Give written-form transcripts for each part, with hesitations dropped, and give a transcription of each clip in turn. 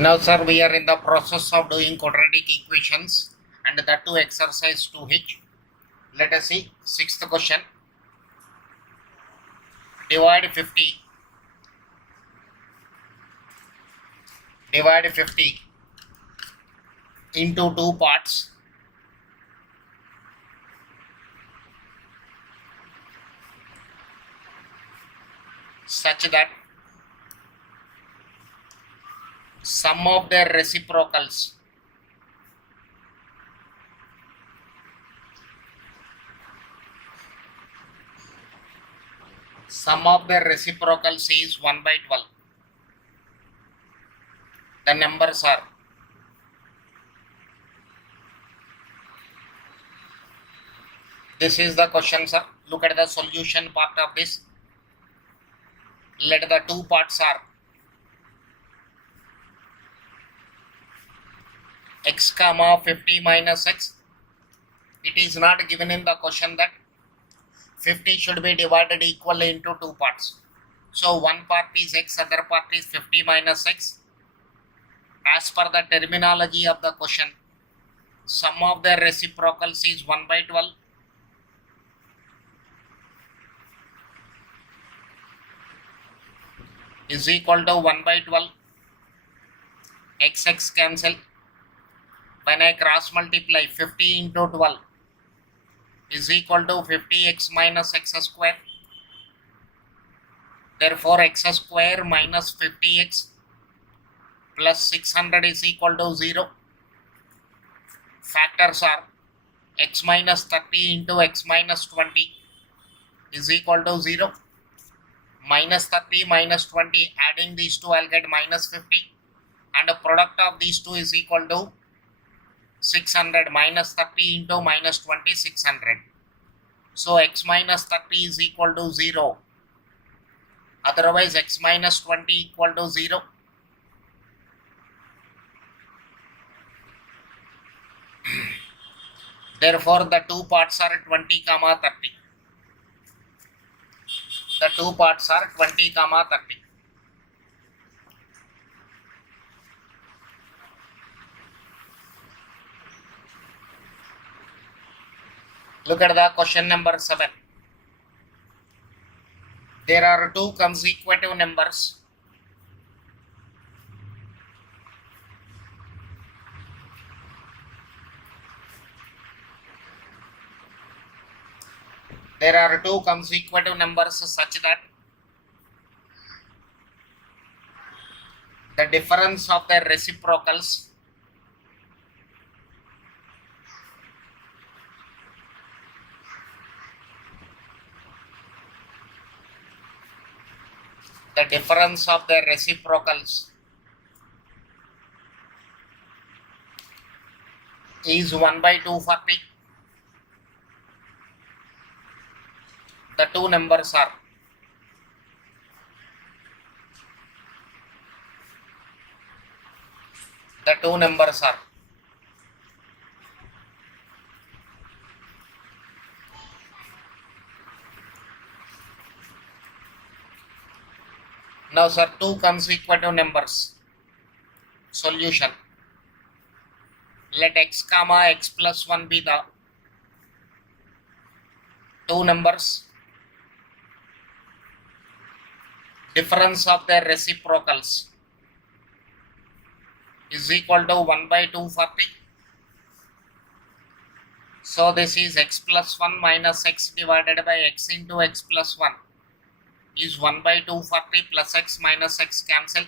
Now, sir, we are in the process of doing quadratic equations and that too exercise 2H. Let us see sixth question. Divide 50 into two parts such that sum of their reciprocals is 1 by 12. The numbers are this is the question, sir. Look at the solution part of this. Let the two parts are x comma 50 minus x. It is not given in the question that 50 should be divided equally into two parts. So one part is x, other part is 50 minus x. As per the terminology of the question, sum of their reciprocals is 1 by 12. Is equal to 1 by 12. X cancel. When I cross multiply 50 into 12 is equal to 50x minus x square. Therefore, x square minus 50x plus 600 is equal to 0. Factors are x minus 30 into x minus 20 is equal to 0. Minus 30 minus 20, adding these two I'll get minus 50, and the product of these two is equal to 600. Minus 30 into minus 20, 600. So x minus 30 is equal to 0. Otherwise x minus 20 equal to 0. Therefore the two parts are 20 comma 30. The two parts are 20 comma 30. Look at the question number 7. There are two consecutive numbers such that the difference of their reciprocals is 1 by 240. The two numbers are now, sir, two consecutive numbers. Solution. Let x comma x plus 1 be the two numbers. Difference of their reciprocals is equal to 1 by 240. So this is x plus 1 minus x divided by x into x plus 1 is 1 by 240 plus x minus x cancel.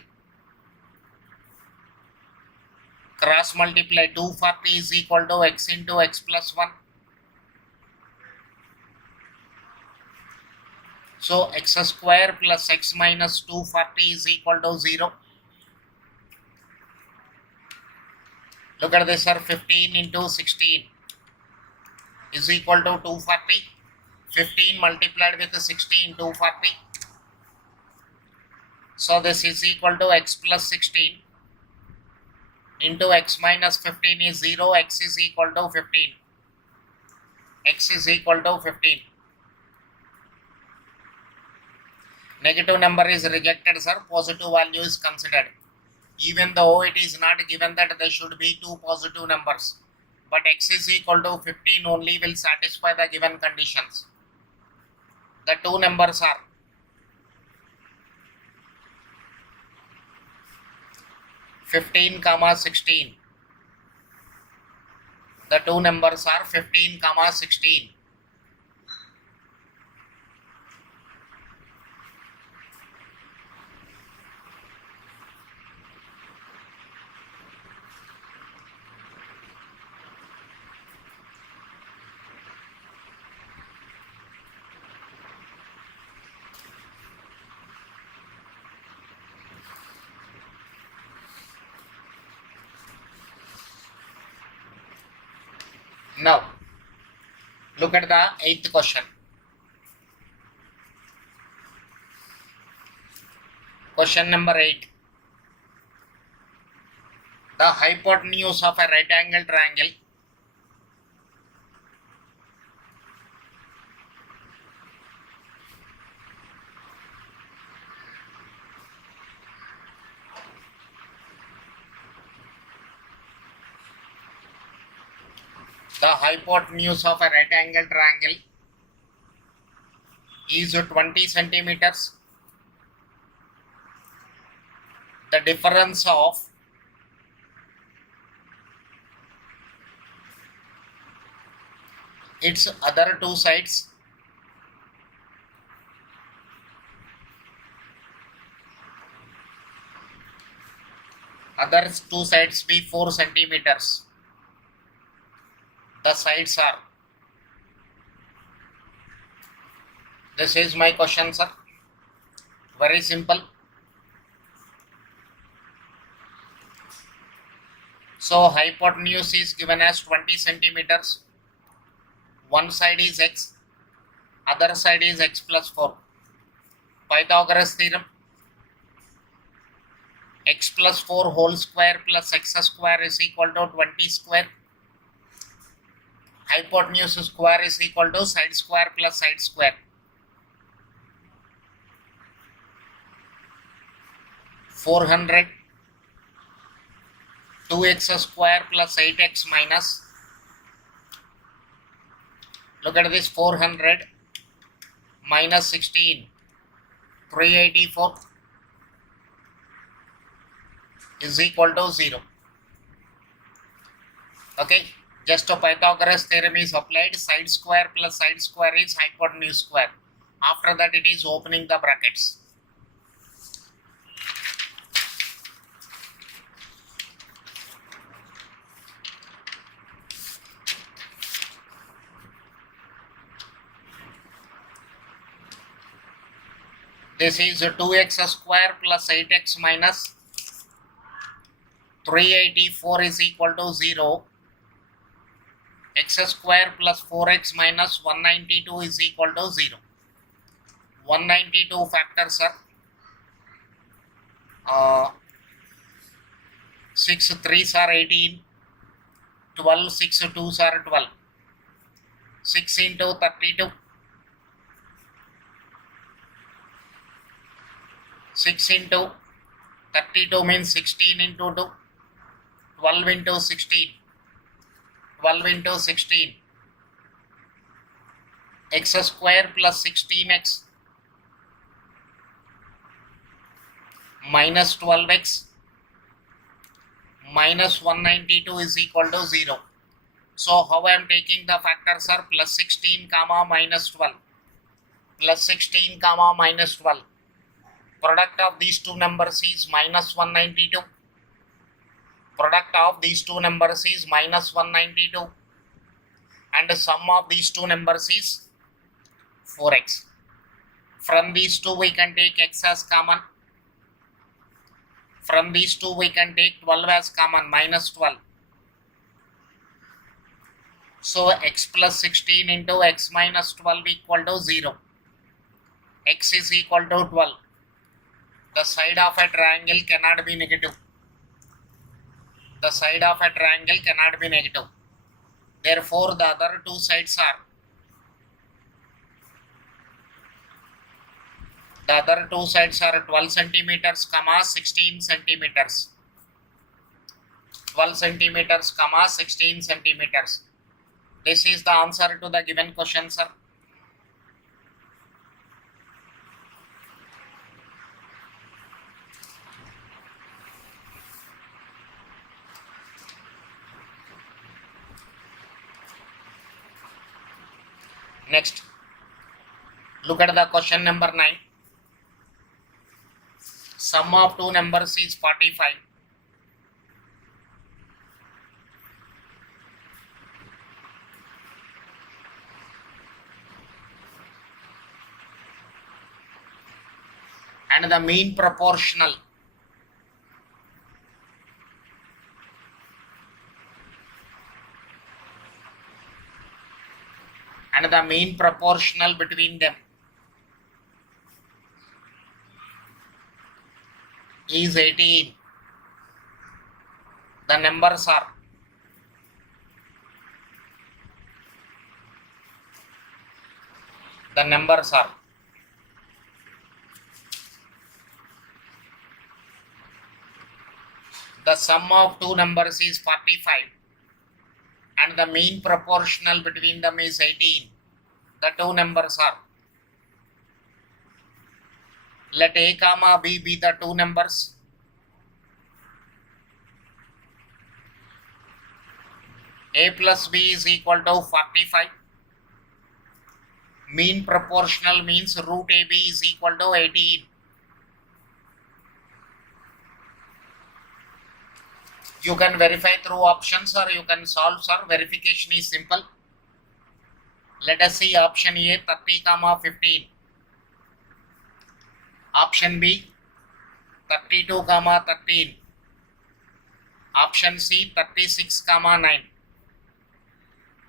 Cross multiply 240 is equal to x into x plus 1. So x square plus x minus 240 is equal to 0. Look at this, sir. 15 into 16 is equal to 240. 15 multiplied with 16, 240. So this is equal to x plus 16 into x minus 15 is 0. X is equal to 15. X is equal to 15. Negative number is rejected, sir. Positive value is considered. even though it is not given that there should be two positive numbers, but x is equal to 15 only will satisfy the given conditions. The two numbers are 15 comma 16. The two numbers are 15 comma 16. Now, look at the 8th question. Question number 8. The hypotenuse of a right angle triangle is 20 centimeters. The difference of its other two sides be 4 centimeters. The sides are. This is my question, sir. Very simple. So hypotenuse is given as 20 centimeters. One side is x, other side is x plus 4. Pythagoras theorem. X plus 4 whole square plus x square is equal to 20 square. Hypotenuse square is equal to side square plus side square. 400 2x square plus 8x minus. Look at this, 400 minus 16, 384 is equal to 0. Okay, just a Pythagoras theorem is applied. Side square plus side square is hypotenuse square. After that it is opening the brackets. This is 2x square plus 8x minus 384 is equal to 0. X square plus 4x minus 192 is equal to 0. 192 factors are 6 3s are 18, 12 6 2s are 12, 6 into 32, 6 into 32 means 16 into 2, 12 into 16, 12 into 16, x square plus 16x minus 12x minus 192 is equal to 0. So how I am taking the factors are plus 16 comma minus 12, plus 16 comma minus 12. Product of these two numbers is minus 192. Product of these two numbers is minus 192. And the sum of these two numbers is 4x. From these two we can take x as common. From these two we can take 12 as common, minus 12. So x plus 16 into x minus 12 equal to 0. X is equal to 12. The side of a triangle cannot be negative. The side of a triangle cannot be negative. Therefore, the other two sides are. The other two sides are 12 centimeters, comma 16 centimeters. 12 centimeters, comma 16 centimeters. This is the answer to the given question, sir. Next, look at the question number 9. Sum of two numbers is 45. And the mean proportional between them is 18. The numbers are the sum of two numbers is 45 and the mean proportional between them is 18. The two numbers are, let a comma b be the two numbers. A plus b is equal to 45. Mean proportional means root ab is equal to 18. You can verify through options or you can solve, sir. Verification is simple. Let us see option A, 30, 15. Option B, 32, 13. Option C, 36, 9.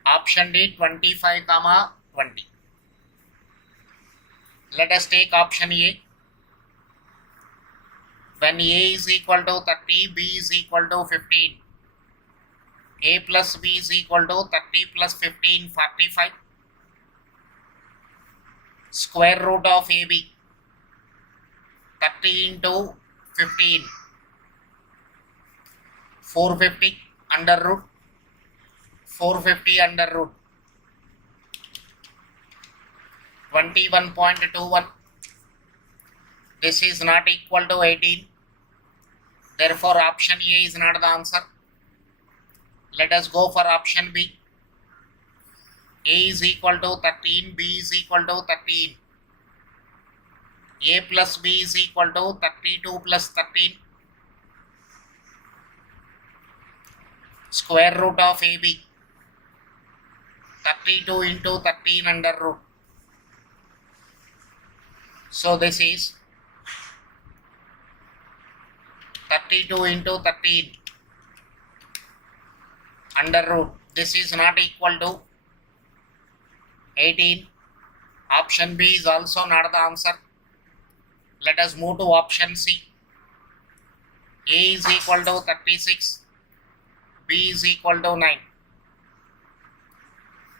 Option D, 25, 20. Let us take option A. When A is equal to 30, B is equal to 15. A plus B is equal to 30 plus 15, 45. Square root of AB, 30 into 15, 450 under root, 450 under root, 21.21. This is not equal to 18. Therefore, option A is not the answer. Let us go for option B. A is equal to 13, B is equal to 13. A plus B is equal to 32 plus 13. Square root of AB, 32 into 13 under root. So this is 32 into 13 under root. This is not equal to 18. Option B is also not the answer. Let us move to option C. A is equal to 36. B is equal to 9.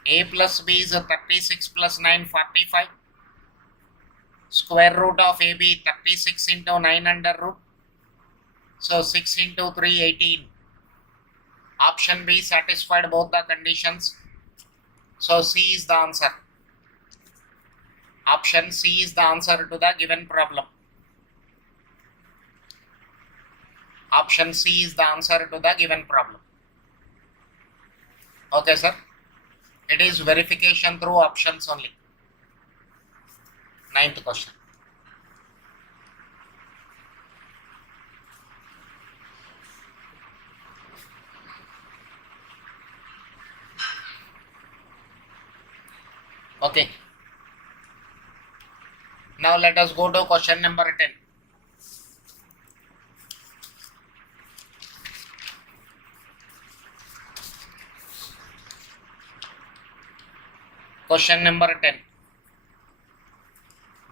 A plus B is 36 plus 9, 45. Square root of AB, 36 into 9 under root. So 6 into 3, 18. Option B satisfied both the conditions. So C is the answer. Option C is the answer to the given problem. Option C is the answer to the given problem. Okay, sir. It is verification through options only. 9th question. Okay. Now let us go to question number 10. Question number 10.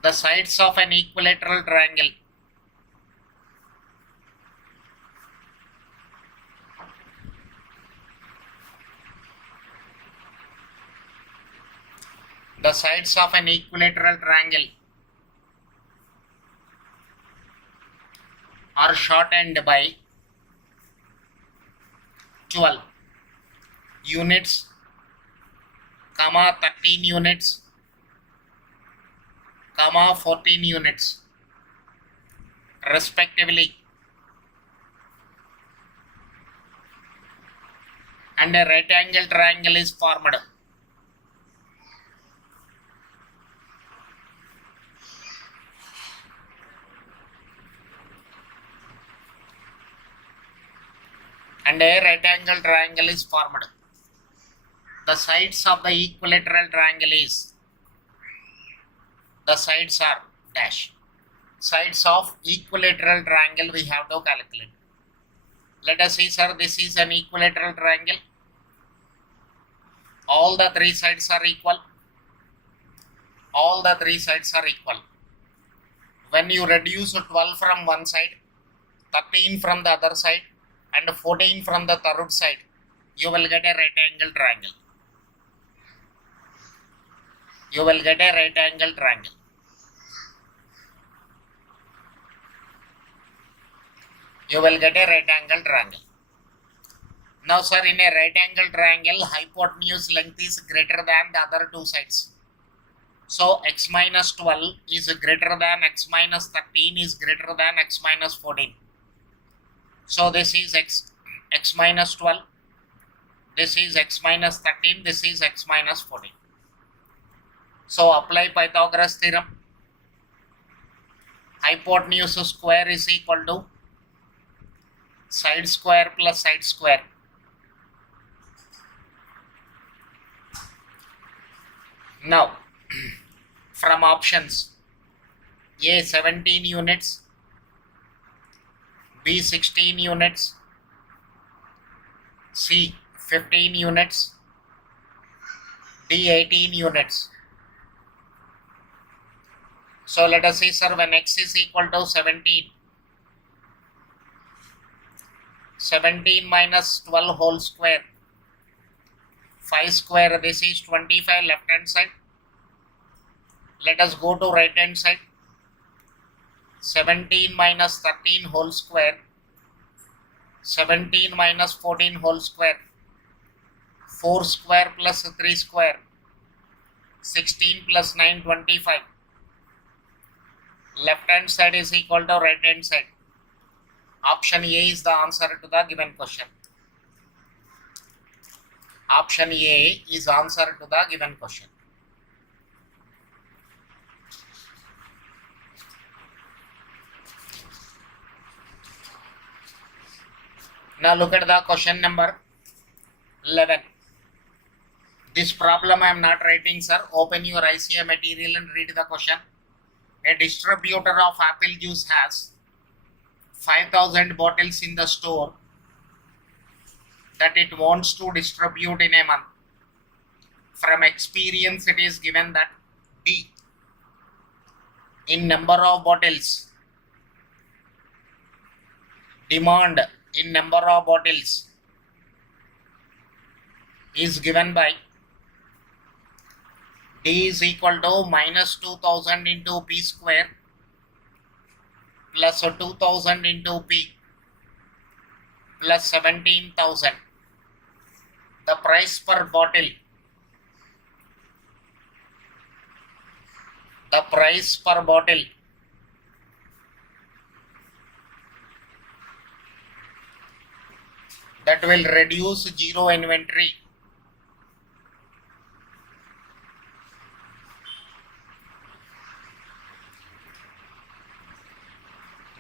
The sides of an equilateral triangle are shortened by 12 units, comma 13 units, comma 14 units respectively, and a right angle triangle is formed. And a right angle triangle is formed. The sides of the equilateral triangle is, the sides are dash. Sides of equilateral triangle we have to calculate. Let us see, sir, this is an equilateral triangle. All the three sides are equal. All the three sides are equal. When you reduce 12 from one side, 13 from the other side, and 14 from the third side, you will get a right angle triangle. You will get a right angle triangle. You will get a right angle triangle. Now, sir, in a right angle triangle, hypotenuse length is greater than the other two sides. So, x minus 12 is greater than x minus 13 is greater than x minus 14. So, this is x minus 12. This is x minus 13. This is x minus 14. So, apply Pythagoras theorem. Hypotenuse square is equal to side square plus side square. Now, from options, A 17 units, B 16 units, C 15 units, D 18 units. So let us see, sir, when x is equal to 17, 17 minus 12 whole square, 5 square, this is 25 left hand side. Let us go to right hand side. 17 minus 13 whole square, 17 minus 14 whole square, 4 square plus 3 square, 16 plus 9, 25. Left hand side is equal to right hand side. Option A is the answer to the given question. Option A is answer to the given question. Now look at the question number 11. This problem I am not writing, sir. Open your ICA material and read the question. A distributor of apple juice has 5,000 bottles in the store that it wants to distribute in a month. From experience, it is given that D in number of bottles, demand in number of bottles is given by D is equal to minus 2000 into P square plus 2000 into P plus 17,000. The price per bottle, the price per bottle that will reduce zero inventory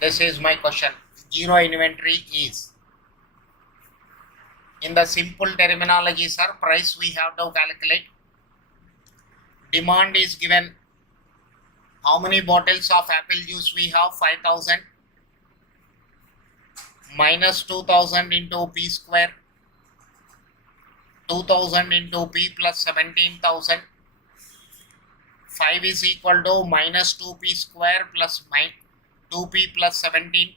This is my question. Zero inventory is, in the simple terminology, sir, price we have to calculate. Demand is given. How many bottles of apple juice we have? 5,000 minus 2,000 into P square. 2,000 into P plus 17,000. 5 is equal to minus 2P square plus 2P plus 17.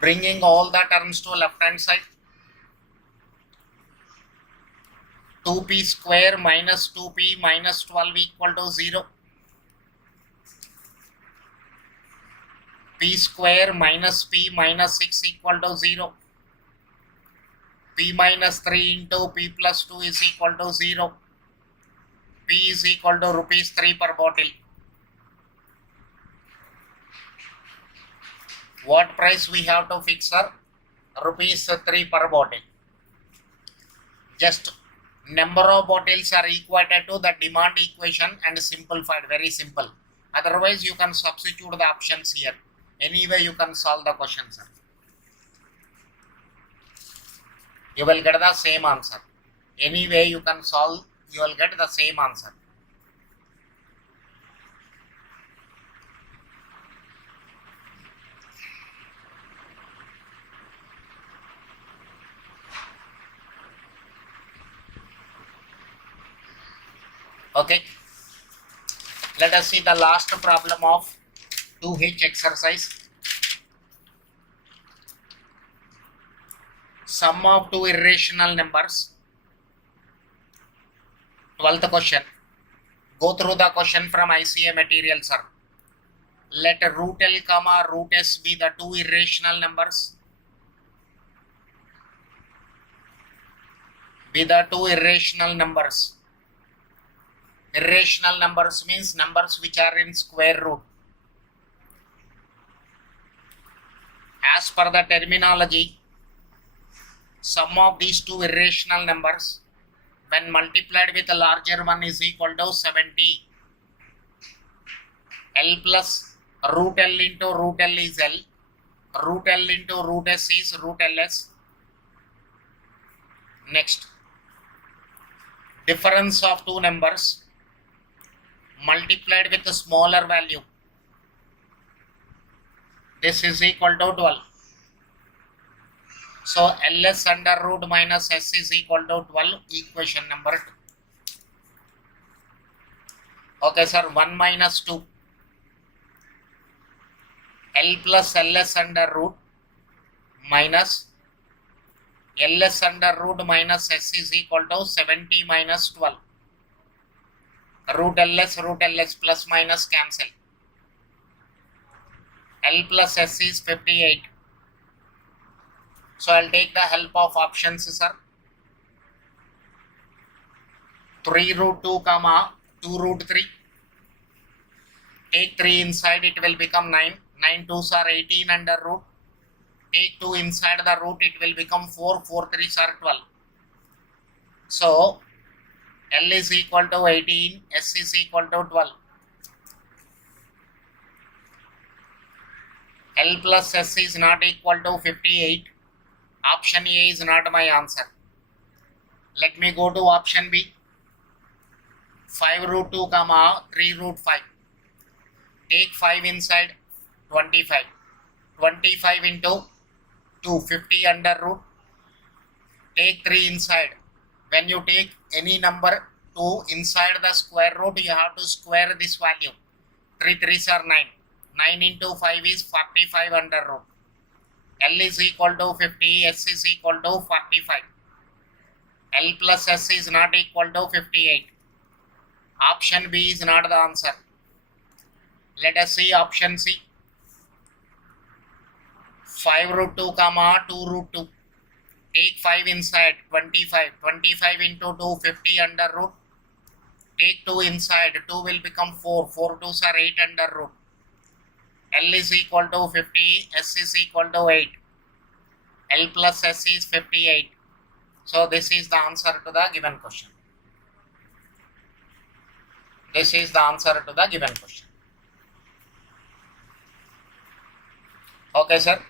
Bringing all the terms to left hand side. 2P square minus 2P minus 12 equal to 0. P p square minus p minus 6 equal to 0. P minus 3 into p plus 2 is equal to 0. P is equal to rupees 3 per bottle. What price we have to fix, sir? Rupees 3 per bottle. Just number of bottles are equated to the demand equation and simplified, very simple. Otherwise, you can substitute the options here. Anyway, you can solve the question, sir. You will get the same answer. Anyway, you can solve, you will get the same answer. Okay, let us see the last problem of 2H exercise. Sum of two irrational numbers. 12th question. Go through the question from ICA material, sir. Let root L comma root S be the two irrational numbers. Be the two irrational numbers. Irrational numbers means numbers which are in square root. As per the terminology, sum of these two irrational numbers when multiplied with a larger one is equal to 70. L plus root L into root L is L. Root L into root S is root LS. Next, difference of two numbers multiplied with a smaller value. This is equal to 12. So LS under root minus S is equal to 12, equation number 2. Okay, sir, 1 minus 2. L plus LS under root minus LS under root minus S is equal to 70 minus 12. Root LS plus minus cancel. L plus S is 58. So I'll take the help of options, sir. 3 root 2 comma 2 root 3. Take 3 inside, it will become 9. 9 2s are 18 under root. Take 2 inside the root, it will become 4. 4 3s are 12. So L is equal to 18, S is equal to 12. L plus S is not equal to 58. Option A is not my answer. Let me go to option B. 5 root 2 comma 3 root 5. Take 5 inside, 25. 25 into 2, 50 under root. Take 3 inside. When you take any number 2 inside the square root, you have to square this value. 3 3s are 9. 9 into 5 is 45 under root. L is equal to 50, S is equal to 45. L plus S is not equal to 58. Option B is not the answer. Let us see option C. 5 root 2 comma 2 root 2. Take 5 inside, 25. 25 into 2, 50 under root. Take 2 inside, 2 will become 4. 4 2s are 8 under root. L is equal to 50, S is equal to 8. L plus S is 58. So this is the answer to the given question. This is the answer to the given question. Okay, sir.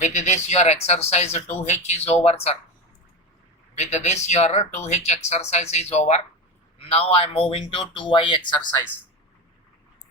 With this, your exercise 2H is over, sir. With this, your 2H exercise is over. Now I am moving to 2I exercise.